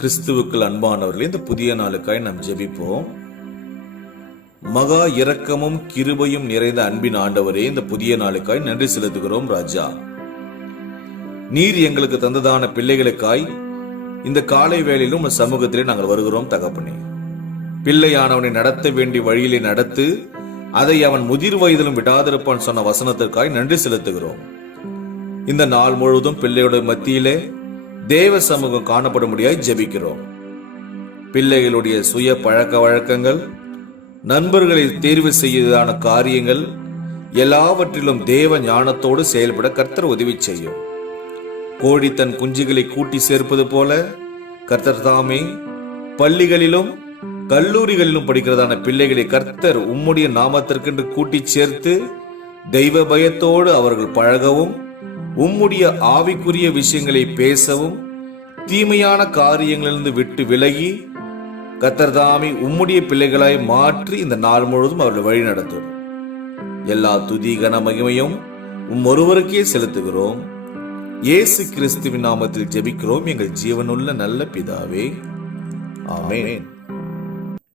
கிறிஸ்துவுக்குள் அன்பானவர்களே, இந்த புதிய நாளுக்காய் நாம் ஜெபிப்போம். மகா இரக்கமும் கிருபையும் நிறைந்த அன்பின் ஆண்டவரே, இந்த புதிய நாளுக்காய் நன்றி செலுத்துகிறோம். ராஜா, நீர் எங்களுக்கு தந்ததான பிள்ளைகளுக்காய் இந்த காலை வேளையிலும் உங்கள் சமூகத்திலே நாங்கள் வருகிறோம். தகப்பனே, பிள்ளையானவனை நடத்த வேண்டிய வழியிலே நடத்து, அதை அவன் முதிர் வயதிலும் விடாதிருப்பான் சொன்ன வசனத்திற்காய் நன்றி செலுத்துகிறோம். இந்த நாள் முழுவதும் பிள்ளையோட மத்தியிலே தேவ சமூகம் காணப்படும்படியாய் ஜெபிக்கிறோம். பிள்ளைகளுடைய சுய பழக்க வழக்கங்கள், நண்பர்களை தேர்வு செய்யதான காரியங்கள் எல்லாவற்றிலும் தேவ ஞானத்தோடு செயல்பட கர்த்தர் உதவி செய்யும். கோழி தன் குஞ்சுகளை கூட்டி சேர்ப்பது போல கர்த்தர் தாமே பள்ளிகளிலும் கல்லூரிகளிலும் படிக்கிறதான பிள்ளைகளை கர்த்தர் உம்முடைய நாமத்திற்கென்று கூட்டி சேர்த்து தெய்வ பயத்தோடு அவர்கள் பழகவும், உம்முடைய ஆவிக்குரிய விஷயங்களை பேசவும், தீமையான காரியங்களிலிருந்து விட்டு விலகி கர்த்தர் தாமே உம்முடைய பிள்ளைகளாய் மாற்றி இந்த நாள் முழுவதும் அவர்கள் வழி நடத்தும். எல்லா துதி கன மகிமையும் ஒருவருக்கே செலுத்துகிறோம். இயேசு கிறிஸ்துவின் நாமத்தில் ஜெபிக்கிறோம் எங்கள் ஜீவனுள்ள நல்ல பிதாவே, ஆமென்.